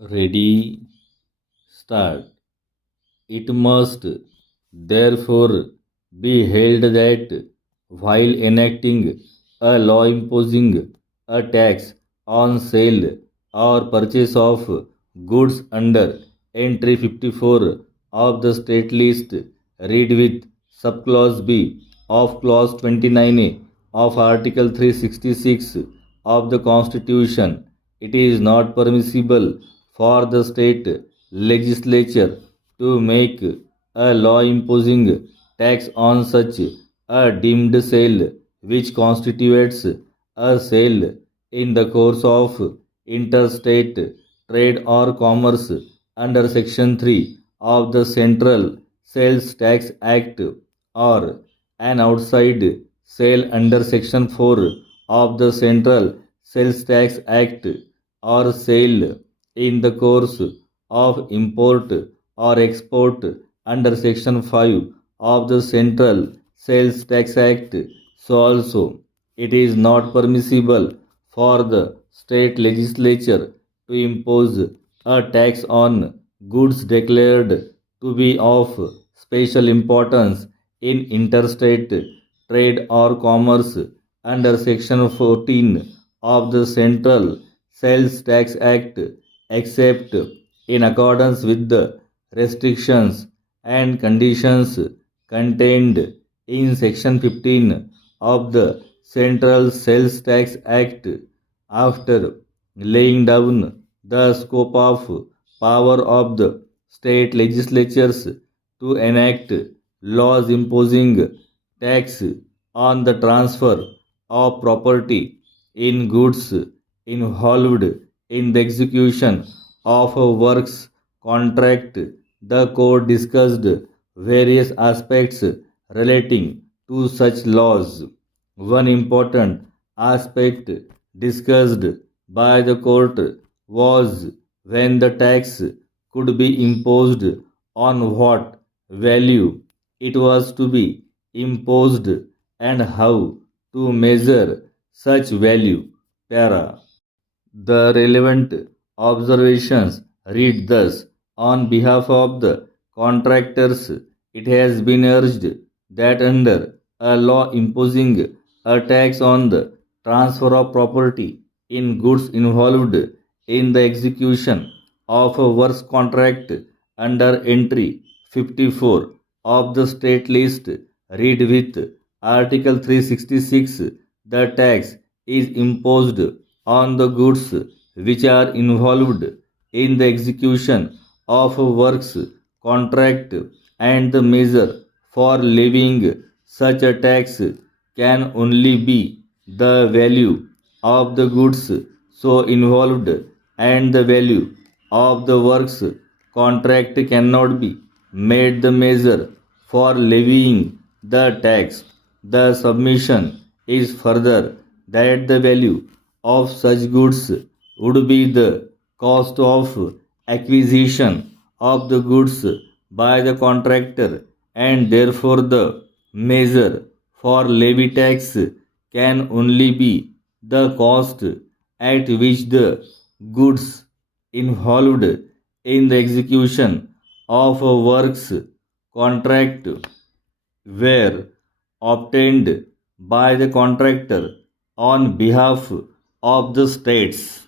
Ready, start. It must therefore be held that while enacting a law imposing a tax on sale or purchase of goods under entry 54 of the state list, read with subclause B of clause 29A of article 366 of the constitution, it is not permissible for the state legislature to make a law imposing tax on such a deemed sale which constitutes a sale in the course of interstate trade or commerce under section 3 of the Central Sales Tax Act, or an outside sale under section 4 of the Central Sales Tax Act, or sale in the course of import or export under section 5 of the Central Sales Tax Act. So also it is not permissible for the state legislature to impose a tax on goods declared to be of special importance in interstate trade or commerce under section 14 of the Central Sales Tax Act, except in accordance with the restrictions and conditions contained in section 15 of the Central Sales Tax Act. After laying down the scope of power of the state legislatures to enact laws imposing tax on the transfer of property in goods involved in the execution of a works contract, the court discussed various aspects relating to such laws. One important aspect discussed by the court was when the tax could be imposed, on what value it was to be imposed, and how to measure such value. Para. The relevant observations read thus: on behalf of the contractors, it has been urged that under a law imposing a tax on the transfer of property in goods involved in the execution of a works contract under entry 54 of the state list, read with Article 366, the tax is imposed on the goods which are involved in the execution of a works contract, and the measure for levying such a tax can only be the value of the goods so involved, and the value of the works contract cannot be made the measure for levying the tax. The submission is further that the value of such goods would be the cost of acquisition of the goods by the contractor, and therefore the measure for levy tax can only be the cost at which the goods involved in the execution of a works contract were obtained by the contractor on behalf of the states.